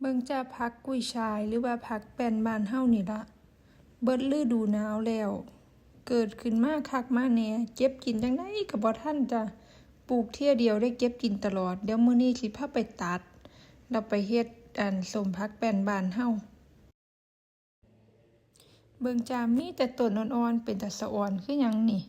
เบิ่งจ้าผักกุ้ยชายหรือว่าพักแป้นบ้านเฮานี่ละเบิดลือดูหนาวแล้ว เกิดขึ้นมาคักมาแน่เก็บกินจังไดกับบ่ท่านจ้ะปลูกเที่ยเดียวได้เก็บกินตลอด เดี๋ยวมื้อนี้สิพาไปตัด เราไปเฮ็ดอันสมพักแป้นบ้านเฮาเบิ่งจ้ามีแต่ต้นอ่อนๆเป็นแต่สะอ่อนคือหยังนี่